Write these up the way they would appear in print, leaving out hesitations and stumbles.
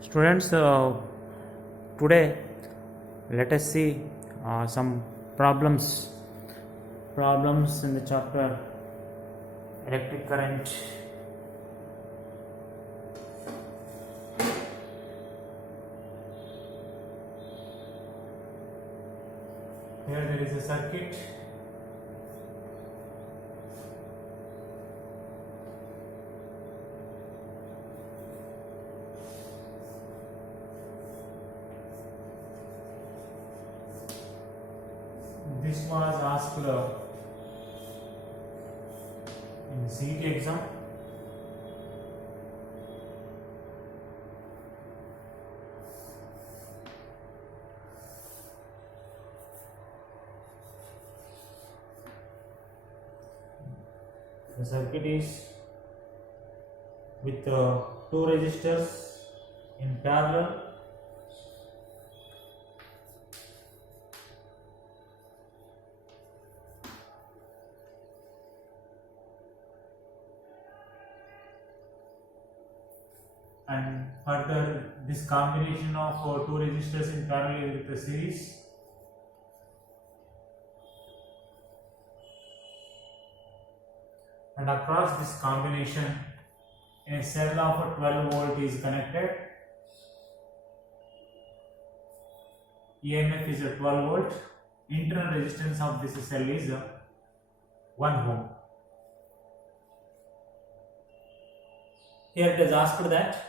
Students, today let us see some problems in the chapter electric current. Here there is a circuit. This was asked in CET exam. The circuit is with two resistors in parallel. And further, this combination of two resistors in parallel with the series. And across this combination, a cell of 12 volt is connected. EMF is a 12 volt. Internal resistance of this cell is 1 ohm. Here it is asked that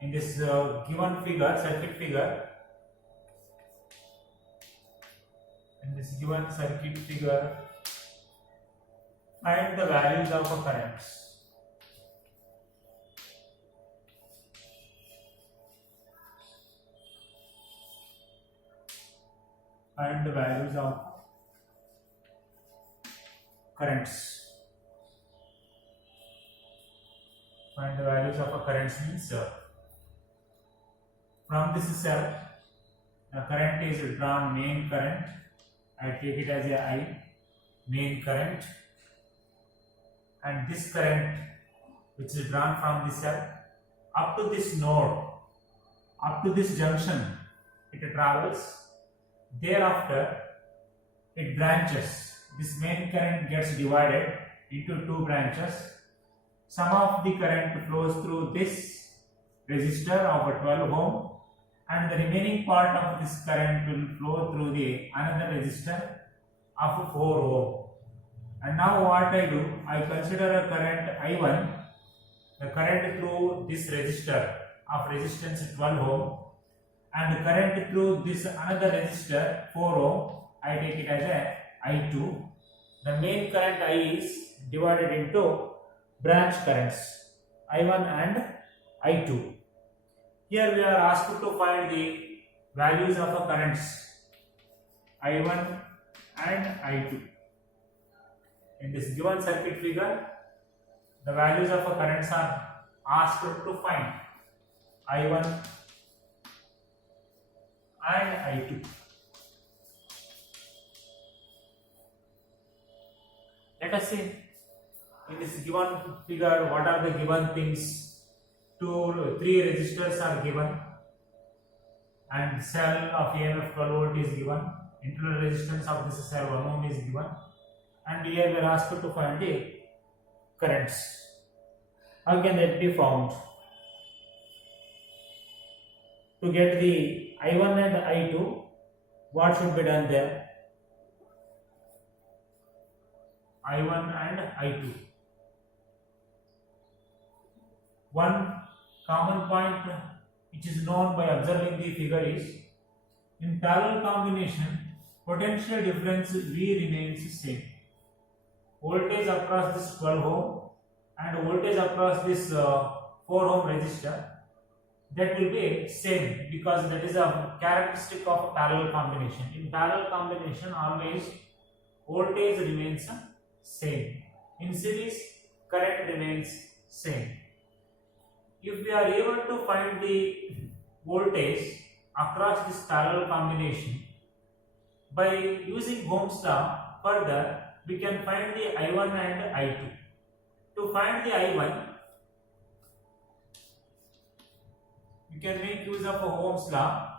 in this given figure, circuit figure, find the values of currents. Find the values of currents. Find the values of currents means from this cell, the current is drawn main current. I take it as a I, main current. And this current which is drawn from this cell up to this node, up to this junction, it travels. Thereafter it branches. This main current gets divided into two branches. Some of the current flows through this resistor of a 12 ohm, and the remaining part of this current will flow through the another resistor of 4 ohm. And now what I do, I consider a current I1, the current through this resistor of resistance 12 ohm, and current through this another resistor 4 ohm, I take it as a I2. The main current I is divided into branch currents I1 and I2. Here we are asked to find the values of currents I1 and I2. In this given circuit figure, the values of currents are asked to find I1 and I2. Let us see in this given figure what are the given things. 3 resistors are given, and cell of EMF 12 volt is given. Internal resistance of this cell 1 ohm is given, and here we are asked to find the currents. How can that be found? To get the I1 and I2, what should be done there? I1 and I2. One common point which is known by observing the figure is, in parallel combination, potential difference V remains same. Voltage across this 12 ohm and voltage across this 4 ohm resistor, that will be same, because that is a characteristic of parallel combination. In parallel combination, always voltage remains same. In series, current remains same. If we are able to find the voltage across this parallel combination by using Ohm's law, further we can find the I1 and I2. To find the I1, can make use of Ohm's law.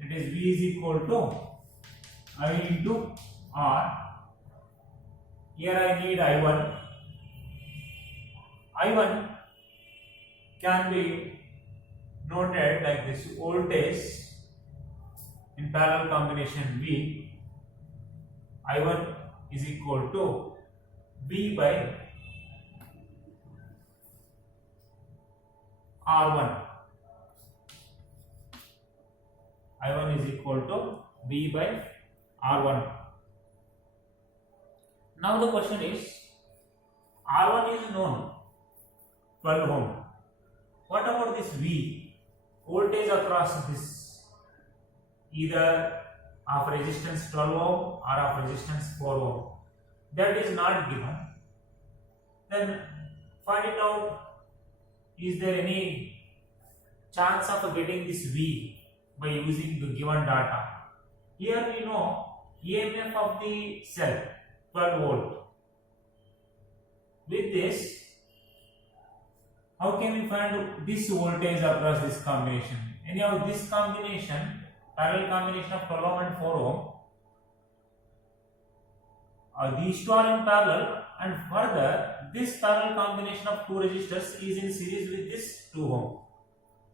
That is V is equal to I into R. Here I need I1. I1 can be noted like this: voltage in parallel combination V. I1 is equal to V by R1. I1 is equal to V by R1. Now the question is, R1 is known, 12 ohm. What about this V? Voltage across this, either of resistance 12 ohm or of resistance 4 ohm. That is not given. Then find it out. Is there any chance of getting this V by using the given data? Here we know EMF of the cell 12 volt. With this, how can we find this voltage across this combination? Anyhow, this combination, parallel combination of 12 ohm and 4 ohm, these two are in parallel, and further this parallel combination of two resistors is in series with this 2 ohm.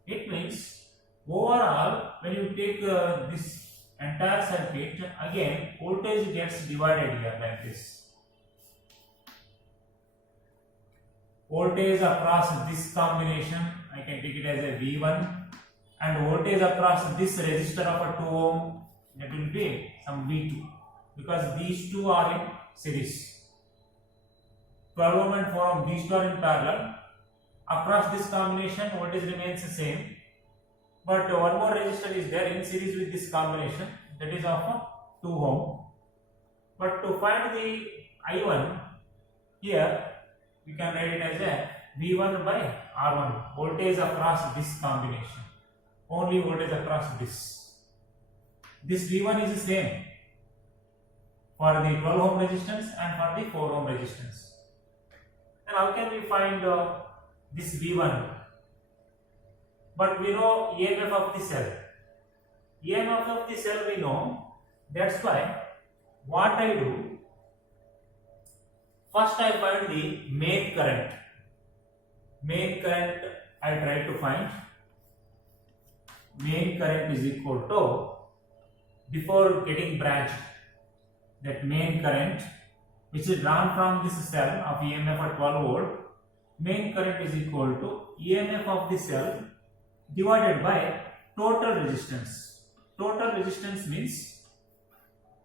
It means overall, when you take this entire circuit, again voltage gets divided here like this. Voltage across this combination, I can take it as a V1, and voltage across this resistor of a 2 ohm, that will be some V2, because these two are in series. 12 ohm and 4 ohm, these two are in parallel. Across this combination, voltage remains the same, but one more resistor is there in series with this combination, that is of 2 ohm. But to find the I1, here we can write it as a V1 by R1, voltage across this combination, only voltage across this. This V1 is the same for the 12 ohm resistance and for the 4 ohm resistance. And how can we find this V1? But we know EMF of the cell. EMF of the cell we know. That's why what I do, first I find the main current. Main current I try to find. Main current is equal to, before getting branched, that main current which is drawn from this cell of EMF at 12 volt, main current is equal to EMF of the cell divided by total resistance. Total resistance means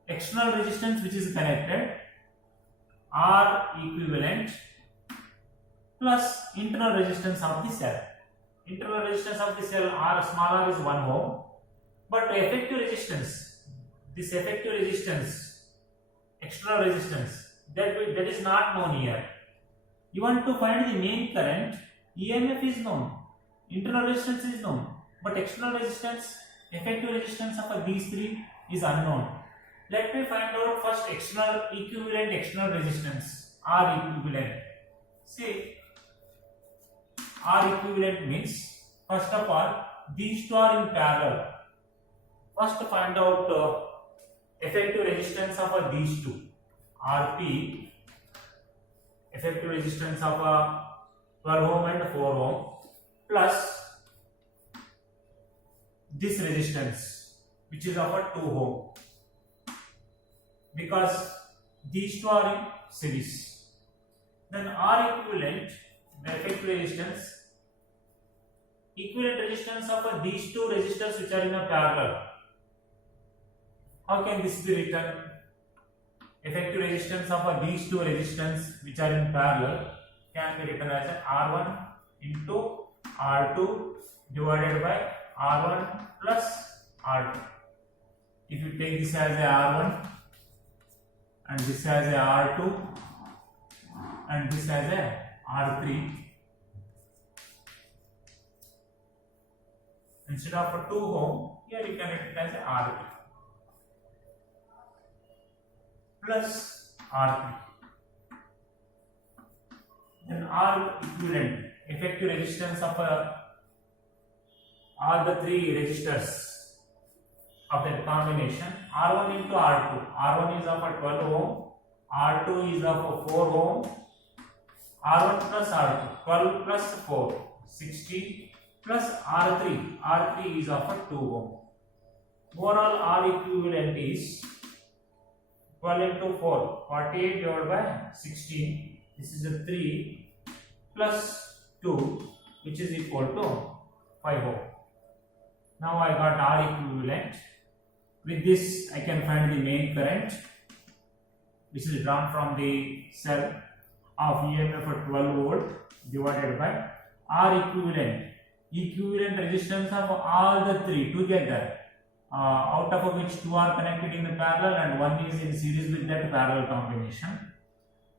external resistance which is connected, R equivalent, plus internal resistance of the cell. Internal resistance of the cell R, small r, is 1 ohm, but effective resistance, this effective resistance, external resistance, that is not known here. You want to find the main current, EMF is known, internal resistance is known, but external resistance, effective resistance of these three is unknown. Let me find out first external equivalent external resistance, R equivalent. See, R equivalent means, first of all, these two are in parallel. First find out effective resistance of these two, RP, effective resistance of 12 ohm and 4 ohm, plus this resistance which is of 2 ohm, because these two are in series. Then R equivalent, the effective resistance, equivalent resistance of these two resistors which are in a parallel. How can this be written? Effective resistance of these two resistors which are in parallel can be written as R1 into R2 divided by R1 plus R2. If you take this as a R1 and this as a R2 and this as a R3, instead of 2 ohm, here you can write it as a R3 plus R3. Then R equivalent, effective resistance of all the three resistors of that combination, R1 into R2. R1 is of a 12 ohm, R2 is of a 4 ohm, R1 plus R2, 12 plus 4, 16 plus R3, R3 is of a 2 ohm. Overall R equivalent is 12 into 4, 48 divided by 16. This is a 3 plus 2, which is equal to 5 ohm. Now I got R equivalent. With this, I can find the main current, which is drawn from the cell of EMF of 12 volt divided by R equivalent. Equivalent resistance of all the three together, out of which two are connected in the parallel and one is in series with that parallel combination.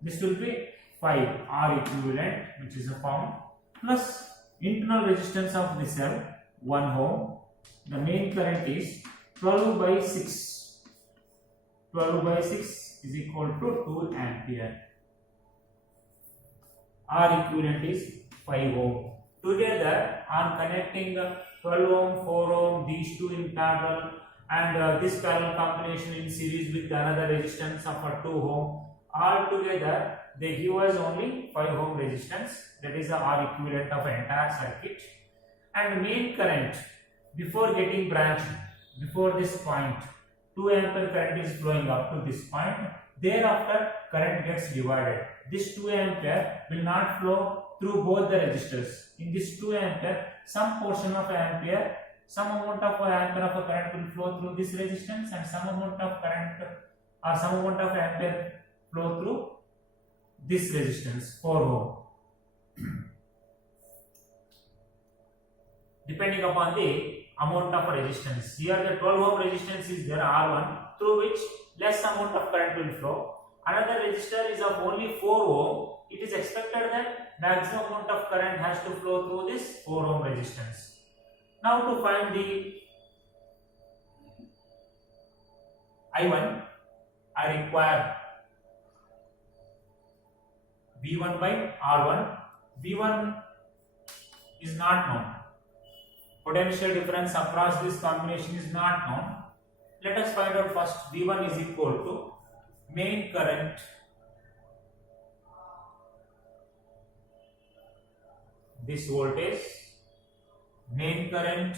This will be 5 R equivalent, which is a found, plus internal resistance of the cell 1 ohm. The main current is 12 by 6. 12 by 6 is equal to 2 ampere. R equivalent is 5 ohm. Together, on connecting 12 ohm, 4 ohm, these two in parallel, and this parallel combination in series with another resistance of 2 ohm, all together they give us only 5 ohm resistance. That is the R equivalent of entire circuit. And main current, before getting branched, before this point, 2 ampere current is flowing up to this point. Thereafter, current gets divided. This 2 ampere will not flow through both the resistors. In this 2 ampere, some portion of ampere, some amount of ampere of a current will flow through this resistance, and some amount of current or some amount of ampere flow through this resistance 4 ohm. Depending upon the amount of resistance. Here the 12 ohm resistance is there, R1, through which less amount of current will flow. Another resistor is of only 4 ohm. It is expected that maximum amount of current has to flow through this 4 ohm resistance. Now to find the I1, I require V1 by R1. V1 is not known. Potential difference across this combination is not known. Let us find out first. V1 is equal to main current this voltage, main current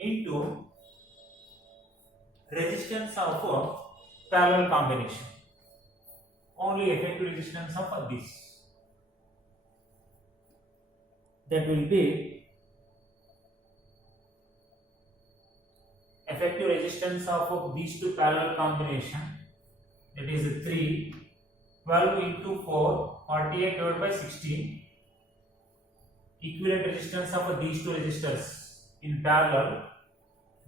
into resistance of a parallel combination. Only effective resistance of this. That will be effective resistance of these two parallel combination. That is 3, 12 into 4, 48 divided by 16. Equivalent resistance of these two resistors in parallel.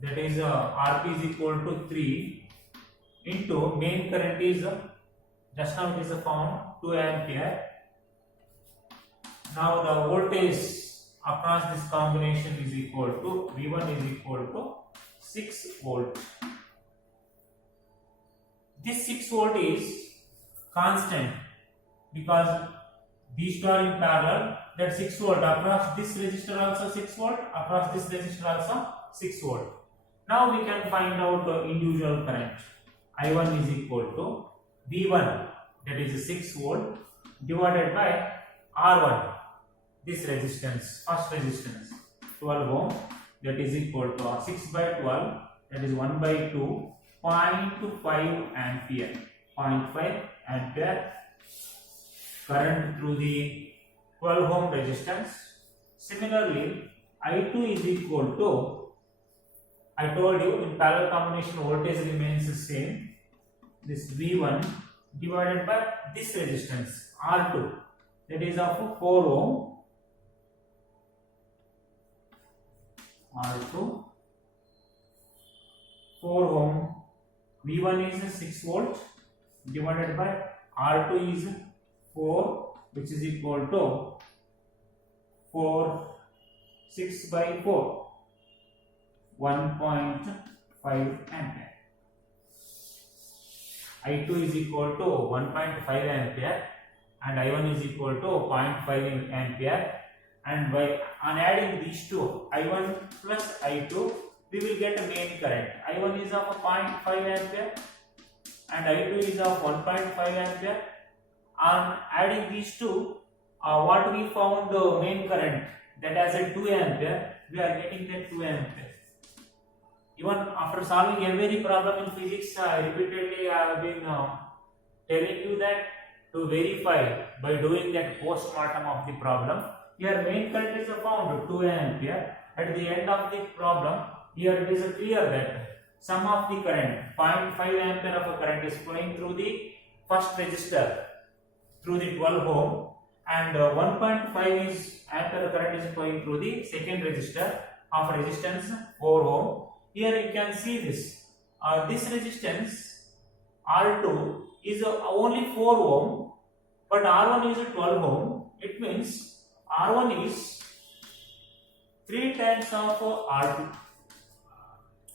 That is Rp is equal to 3 into main current is just now it is found 2 ampere. Now the voltage across this combination is equal to V1 is equal to 6 volt. This 6 volt is constant because these two are in parallel. That 6 volt across this resistor also 6 volt, across this resistor also 6 volt. Now we can find out the individual current. I1 is equal to V1, that is 6 volt, divided by R1, this resistance, first resistance 12 ohm, that is equal to 6 by 12, that is 1 by 2, 0.5 ampere. 0.5 ampere current through the 12 ohm resistance. Similarly, I2 is equal to, I told you in parallel combination voltage remains the same, this V1 divided by this resistance R2, that is of 4 ohm, R2 4 ohm. V1 is 6 volt divided by R2 is 4, which is equal to 6 by 4, 1.5 ampere. I2 is equal to 1.5 ampere and I1 is equal to 0.5 ampere, and by on adding these two, I1 plus I2, we will get a main current. I1 is of 0.5 ampere and I2 is of 1.5 ampere. On adding these two, what we found the main current, that as a 2 ampere, we are getting that 2 ampere. Even after solving every problem in physics, repeatedly I have been telling you that to verify by doing that post-mortem of the problem. Here main current is found 2 ampere. At the end of the problem, here it is clear that sum of the current, 0.5 ampere of a current is flowing through the first resistor through the 12 ohm, and 1.5 is ampere current is flowing through the second resistor of resistance 4 ohm. Here you can see this. This resistance R2 is only 4 ohm, but R1 is 12 ohm. It means R1 is 3 times of R2,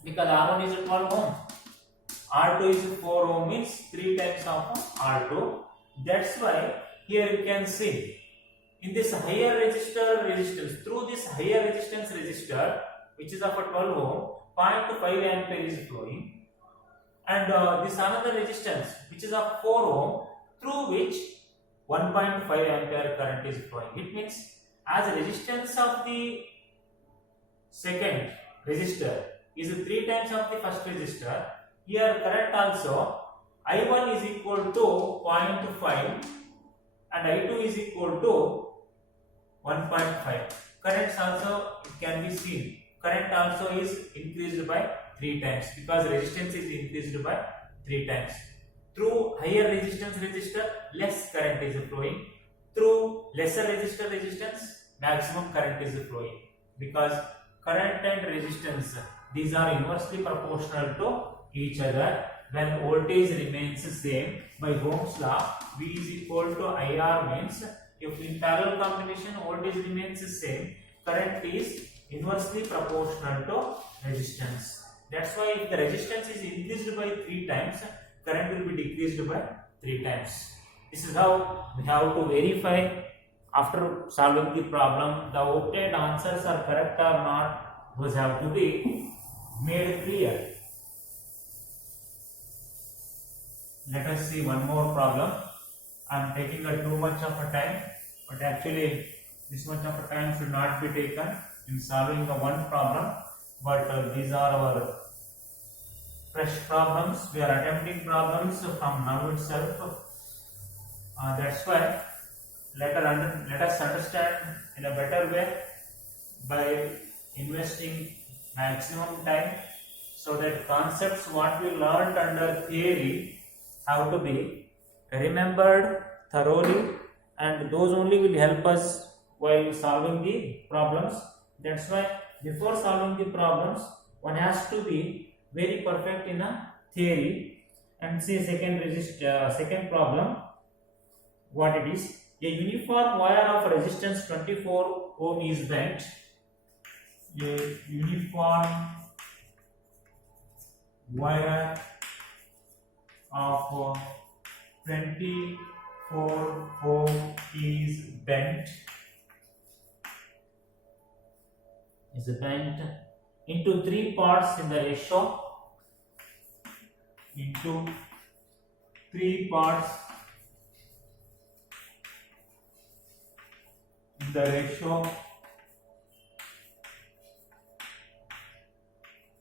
because R1 is 12 ohm. R2 is 4 ohm, means 3 times of R2. That's why here you can see in this higher resistance, through this higher resistance resistor, which is of 12 ohm, 0.5 ampere is flowing, and this another resistance which is of 4 ohm, through which 1.5 ampere current is flowing. It means as resistance of the second resistor is 3 times of the first resistor, here current also I1 is equal to 0.5 and I2 is equal to 1.5. Currents also it can be seen. Current also is increased by 3 times because resistance is increased by 3 times. Through higher resistance resistor, less current is flowing. Through lesser resistance, maximum current is flowing, because current and resistance, these are inversely proportional to each other. When voltage remains same, by Ohm's law, V is equal to IR, means if in parallel combination voltage remains same, current is inversely proportional to resistance. That's why if the resistance is increased by 3 times, current will be decreased by 3 times. This is how we have to verify after solving the problem the obtained answers are correct or not. Those have to be made clear. Let us see one more problem. I am taking too much of a time, but actually this much of a time should not be taken in solving one problem. But these are our fresh problems. We are attempting problems from now itself. That's why let us understand in a better way by investing maximum time, so that concepts what we learned under theory have to be remembered thoroughly, and those only will help us while solving the problems. That's why before solving the problems, one has to be very perfect in a theory. And see second problem, what it is. A uniform wire of resistance 24 ohm is bent. A uniform wire of 24 ohm is bent into 3 parts in the ratio, into 3 parts in the ratio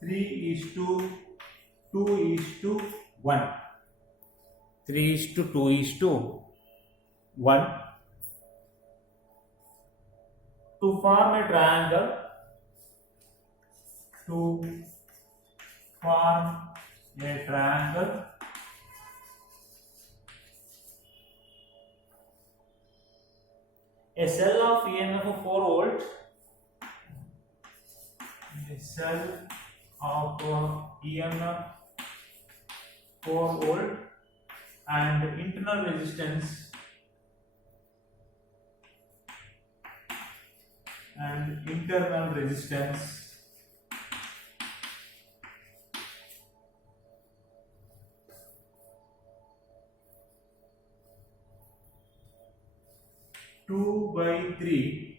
3:2:1. 3:2:1 to form a triangle. To form a triangle, a cell of EMF 4 volt, a cell of EMF 4 volt and internal resistance 2 by 3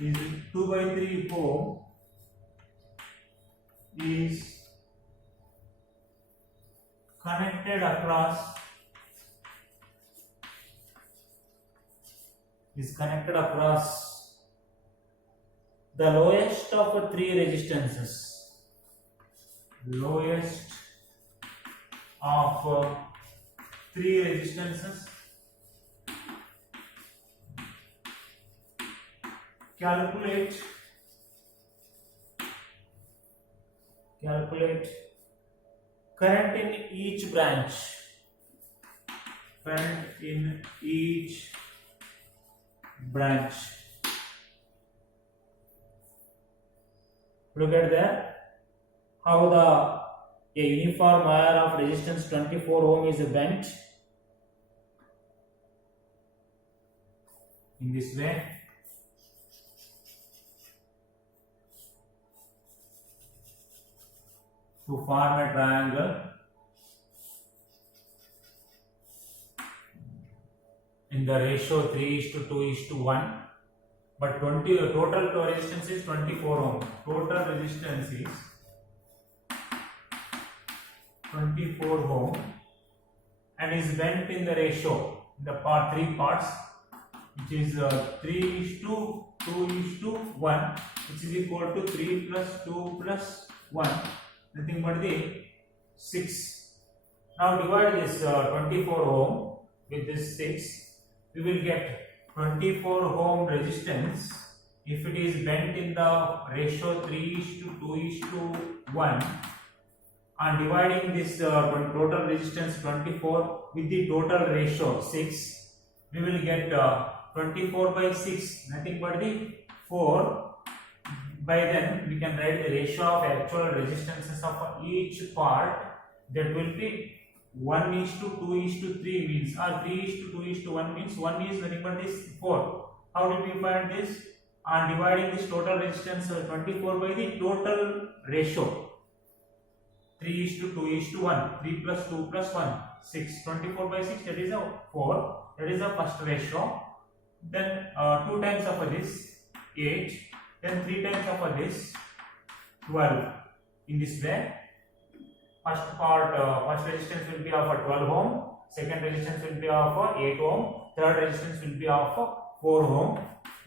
is 2 by 3 ohm is connected across the lowest of three resistances. Lowest of three resistances. Calculate current in each branch. Current in each branch. Look at there how a uniform wire of resistance 24 ohm is bent in this way. To form a triangle in the ratio 3:2:1, but total resistance is 24 ohm. Total resistance is 24 ohm and is bent in the ratio, the three parts, which is 3:2:1, which is equal to 3 plus 2 plus 1, nothing but the 6. Now divide this 24 ohm with this 6. We will get 24 ohm resistance if it is bent in the ratio 3:2:1, and dividing this total resistance 24 with the total ratio 6, we will get 24 by 6, nothing but the 4. By then we can write the ratio of actual resistances of each part, that will be 1:2:3 means, or 3:2:1 means 1 is nothing but this 4. How did we find this? On dividing this total resistance 24 by the total ratio 3:2:1, 3 plus 2 plus 1, 6, 24 by 6, that is a 4, that is the first ratio. Then 2 times of this 8, then 3 times of this 12. In this way, first resistance will be of 12 ohm, second resistance will be of 8 ohm, third resistance will be of 4 ohm,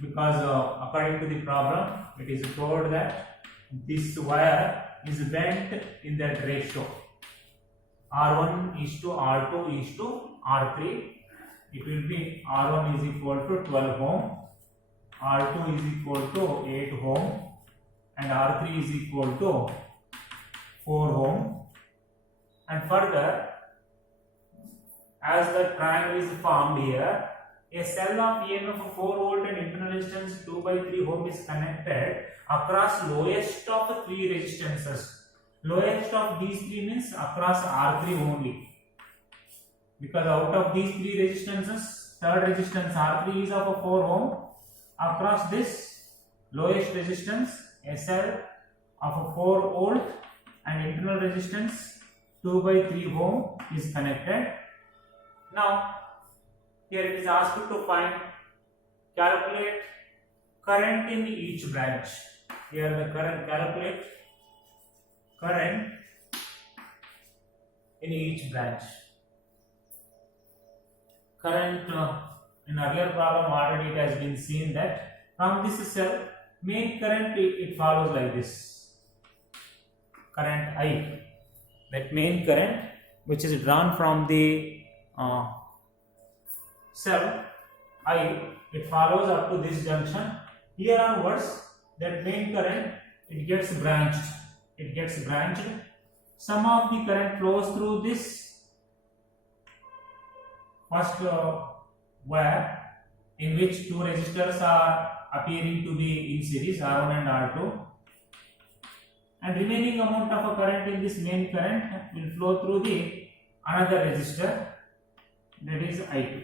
because according to the problem it is told that this wire is bent in that ratio R1:R2:R3. It will be R1 is equal to 12 ohm, R2 is equal to 8 ohm, and R3 is equal to 4 ohm. And further, as the triangle is formed here, a cell of EMF of 4 volt and internal resistance 2 by 3 ohm is connected across lowest of 3 resistances. Lowest of these 3 means across R3 only, because out of these 3 resistances, third resistance R3 is of 4 ohm. Across this lowest resistance, a cell of 4 volt and internal resistance 2 by 3 ohm is connected. Now here it is asked to calculate current in each branch. Here the calculate current in each branch. Current in earlier problem already it has been seen that from this cell main current it follows like this. Current I, that main current which is drawn from the cell I, it follows up to this junction. Here onwards, that main current it gets branched. Some of the current flows through this first wire, in which 2 resistors are appearing to be in series, R1 and R2, and remaining amount of a current in this main current will flow through the another resistor, that is I2.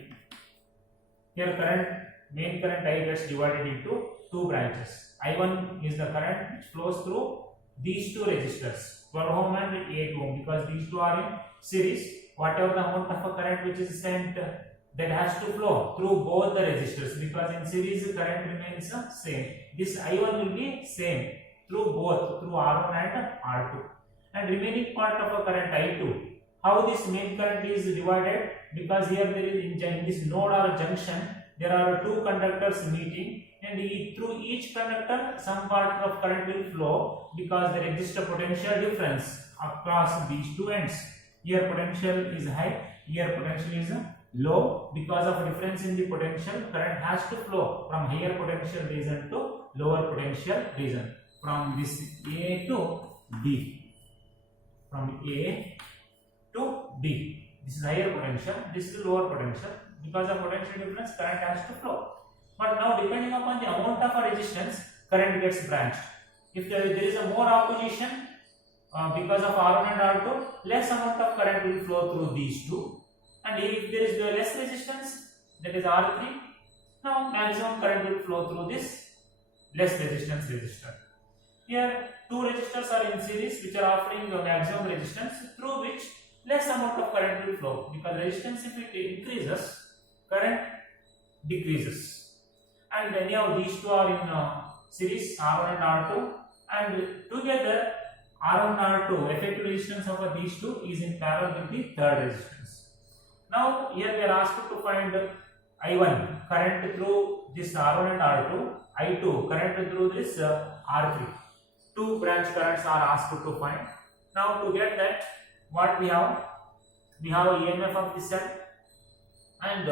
Here main current I gets divided into 2 branches. I1 is the current which flows through these 2 resistors, 12 ohm and 8 ohm, because these 2 are in series. whatever the amount of a current which is sent, that has to flow through both the resistors, because in series the current remains same. This I1 will be same through both, through R1 and R2. And remaining part of a current I2, how this main current is divided, because here there is in this node or junction there are two conductors meeting, and through each conductor some part of current will flow, because there exists a potential difference across these two ends. Here potential is high, here potential is low. Because of difference in the potential, current has to flow from higher potential region to lower potential region, from this A to B, from A to B. This is higher potential, this is lower potential. Because of potential difference, current has to flow. But now depending upon the amount of a resistance, current gets branched. If there is a more opposition, because of R1 and R2, less amount of current will flow through these two. And if there is less resistance, that is R3, now maximum current will flow through this less resistance resistor. Here two resistors are in series which are offering the maximum resistance, through which less amount of current will flow, because resistance if it increases, current decreases. And anyhow these two are in series, R1 and R2, and together R1 and R2 effective resistance of these two is in parallel with the third resistance. Now here we are asked to find I1 current through this R1 and R2, I2 current through this R3. Two branch currents are asked to find. Now to get that, what we have EMF of the cell and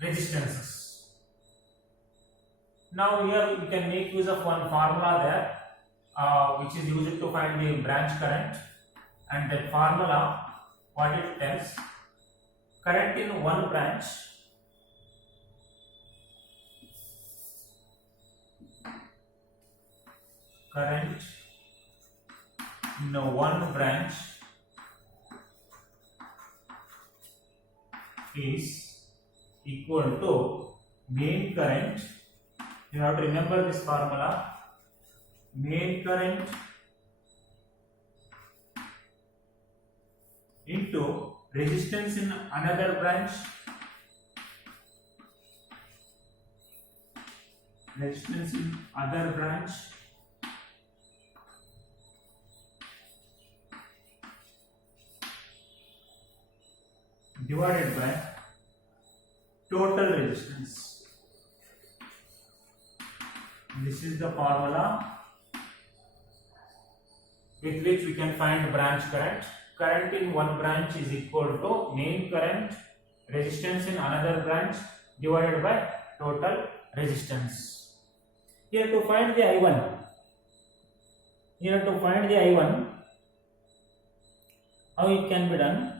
resistances. Now here we can make use of one formula there, which is used to find the branch current, and that formula, what it tells, current in one branch is equal to main current. You have to remember this formula. Main current into resistance in another branch, divided by total resistance. This is the formula with which we can find branch current. Current in one branch is equal to main current, resistance in another branch divided by total resistance. Here to find the I1, how it can be done?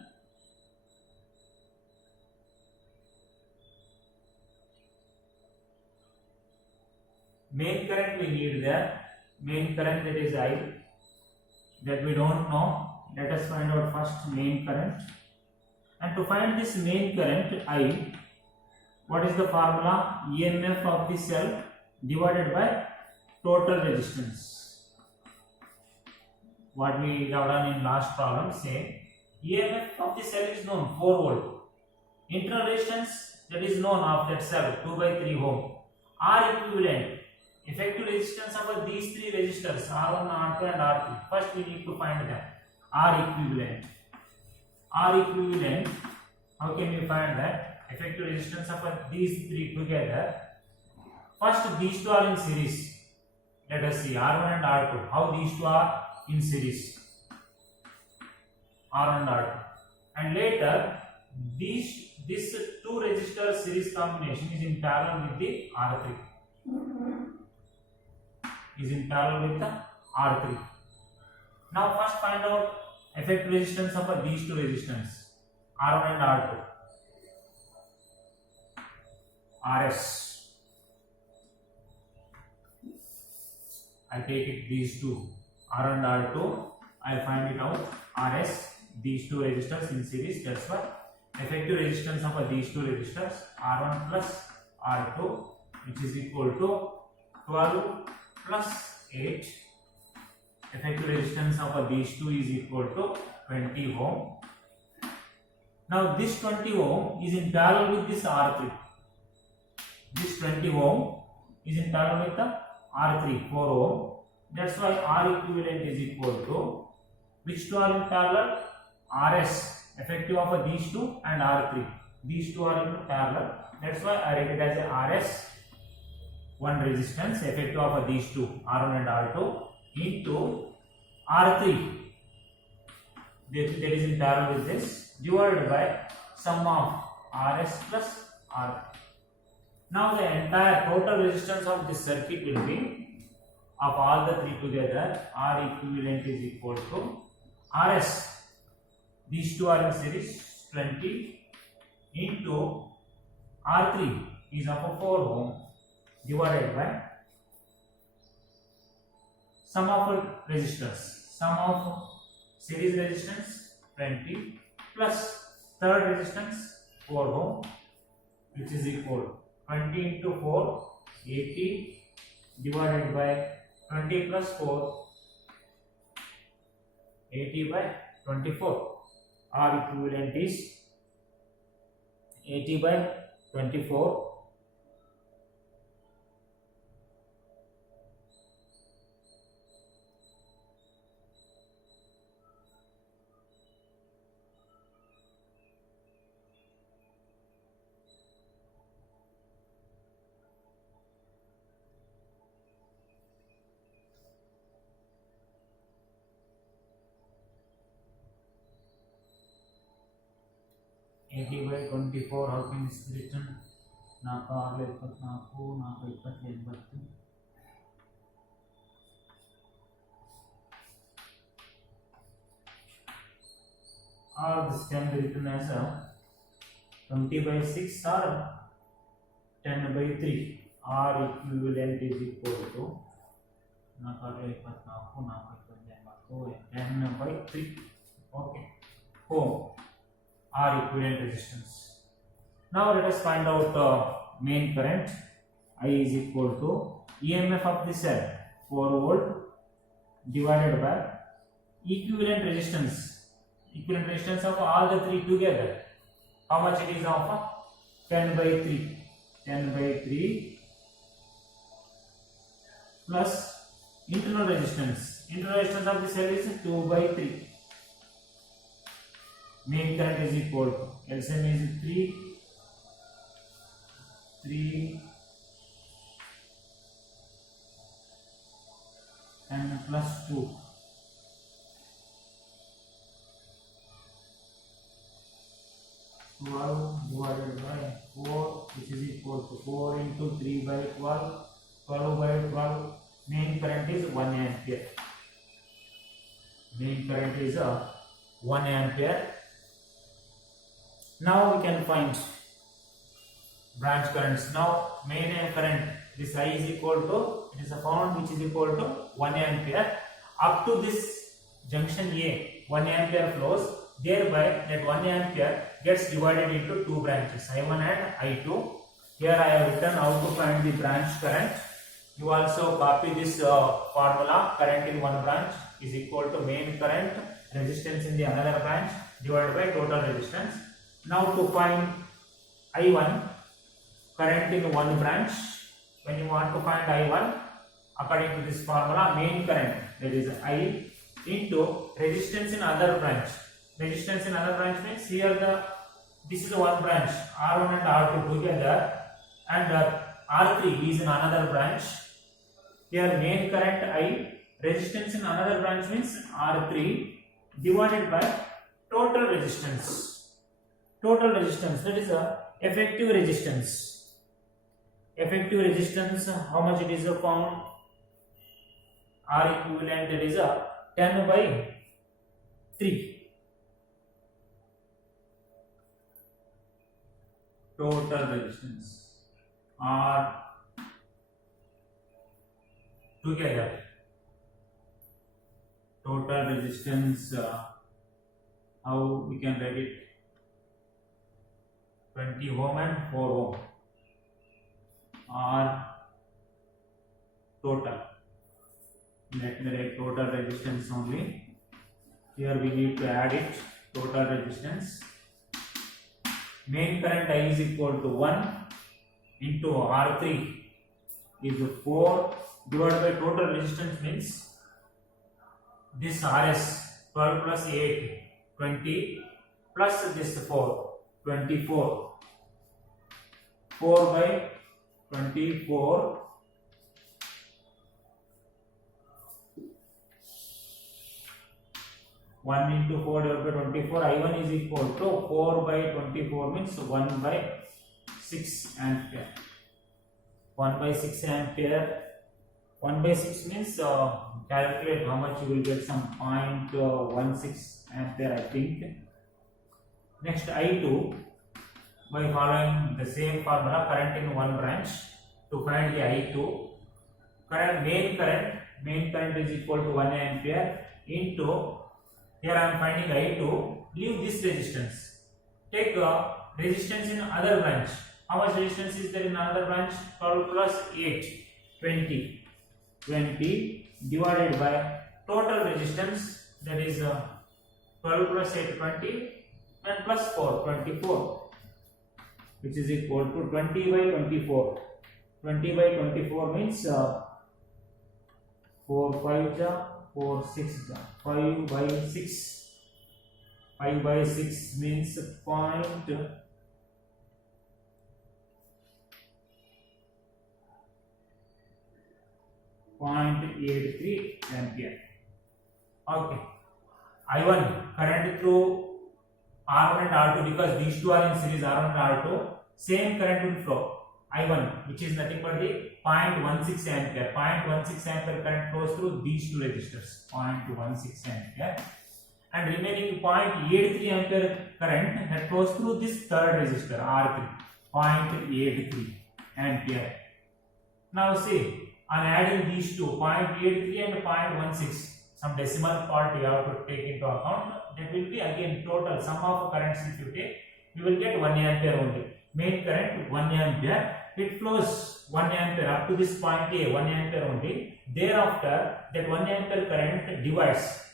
Main current we need there, main current, that is I, that we don't know. Let us find out first main current. And to find this main current I, what is the formula? EMF of the cell divided by total resistance. What we have done in last problem, say EMF of the cell is known 4 volt. Internal resistance, that is known of that cell 2/3 ohm. R equivalent, effective resistance of these three resistors, R1, R2 and R3. First we need to find them. R equivalent, how can we find that? Effective resistance of these three together. First these two are in series. Let us see R1 and R2, how these two are in series, R1 and R2. And later this two resistor series combination is in parallel with the R3. Now first find out effective resistance of these two resistance, R1 and R2. RS. I take it these two, R and R2. I find it out. RS, these two resistors in series. That's why effective resistance of these two resistors, R1 plus R2, which is equal to 12 plus 8. Effective resistance of these two is equal to 20 ohm. Now this 20 ohm is in parallel with this R3. This 20 ohm is in parallel with the R3, 4 ohm. That's why R equivalent is equal to, which two are in parallel? RS, effective of these two, and R3. These two are in parallel. That's why I write it as a RS, one resistance, effective of these two, R1 and R2, into R3, that is in parallel with this, divided by sum of RS plus R. Now the entire total resistance of this circuit will be, of all the three together, R equivalent is equal to RS. These two are in series, 20, into R3 is of 4 ohm, divided by sum of resistance, sum of series resistance 20 plus third resistance 4 ohm, which is equal 20 into 4, 80, divided by 20 plus 4, 80 by 24. R equivalent is 80 by 24. By 24, how can this be written? 4 6 24 4 20 80. Or this can be written as a 20 by 6 or 10 by 3. R equivalent is equal to 10 by 3. Okay. Ohm. R equivalent resistance. Now let us find out main current. I is equal to EMF of the cell 4 volt divided by equivalent resistance of all the three together. How much it is of 10 by 3. 10 by 3 plus internal resistance. Internal resistance of the cell is 2 by 3. Main current is equal to LCM is 3 and plus 2. 12 divided by 4, which is equal to 4 into 3 by 12, 12 by 12. Main current is 1 ampere. Main current is 1 ampere. Now we can find branch currents. Now main current, this I is equal to, it is found which is equal to 1 ampere. Up to this junction A, 1 ampere flows. Thereby that 1 ampere gets divided into two branches, I1 and I2. Here I have written how to find the branch current. You also copy this formula. Current in one branch is equal to main current, resistance in the another branch divided by total resistance. Now to find I1, current in one branch, when you want to find I1, according to this formula, main current, that is I, into resistance in other branch. Resistance in other branch means here this is one branch, R1 and R2 together, and R3 is in another branch. Here main current I, resistance in another branch means R3 divided by total resistance. Total resistance, that is effective resistance. Effective resistance, how much it is found? R equivalent, that is 10 by 3. Total resistance R together. Total resistance, how we can write it? 20 ohm and 4 ohm are total. Let me write total resistance only. Here we need to add it, total resistance main current I is equal to 1 into R3 is 4 divided by total resistance means this RS 12 plus 8 20 plus this 4 24 4 by 24 1 into 4 divided by 24 I1 is equal to 4 by 24 means 1 by 6 ampere. 1 by 6 ampere. 1 by 6 means calculate how much you will get, some 0.16 ampere I think. Next I2, by following the same formula, current in one branch, to find the I2, main current is equal to 1 ampere into, here I am finding I2, leave this resistance, take resistance in other branch. How much resistance is there in another branch? 12 plus 8 20 divided by total resistance, that is 12 plus 8 20 and plus 4 24, which is equal to 20 by 24. 20 by 24 means 4 5 ja 4 6 ja 5 by 6. 5 by 6 means 0.83 ampere. Okay. I1 current through R1 and R2, because these two are in series, R1 and R2, same current will flow. I1, which is nothing but the 0.16 ampere. 0.16 ampere current flows through these two resistors, 0.16 ampere, and remaining 0.83 ampere current that flows through this third resistor, R3, 0.83 ampere. Now see, on adding these two, 0.83 and 0.16, some decimal part you have to take into account. That will be again total sum of currents. If you take, you will get 1 ampere only. Main current 1 ampere. It flows 1 ampere up to this point A, 1 ampere only. Thereafter, that 1 ampere current divides.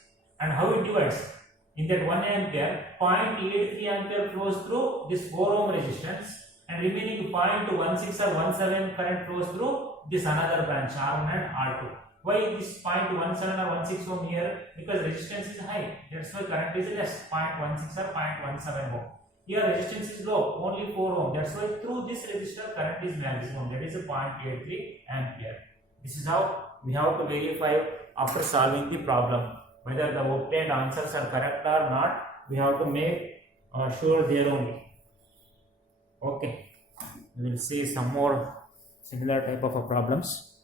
And how it divides? In that 1 ampere, 0.83 ampere flows through this 4 ohm resistance, and remaining 0.16 or 17 current flows through this another branch, R1 and R2. Why this 0.17 or 16 ohm here? Because resistance is high. That's why current is less, 0.16 or 0.17 ohm. Here resistance is low, only 4 ohm. That's why through this resistor current is maximum. That is a 0.83 ampere. This is how we have to verify after solving the problem whether the obtained answers are correct or not. We have to make sure there only. Okay, we will see some more similar type of problems.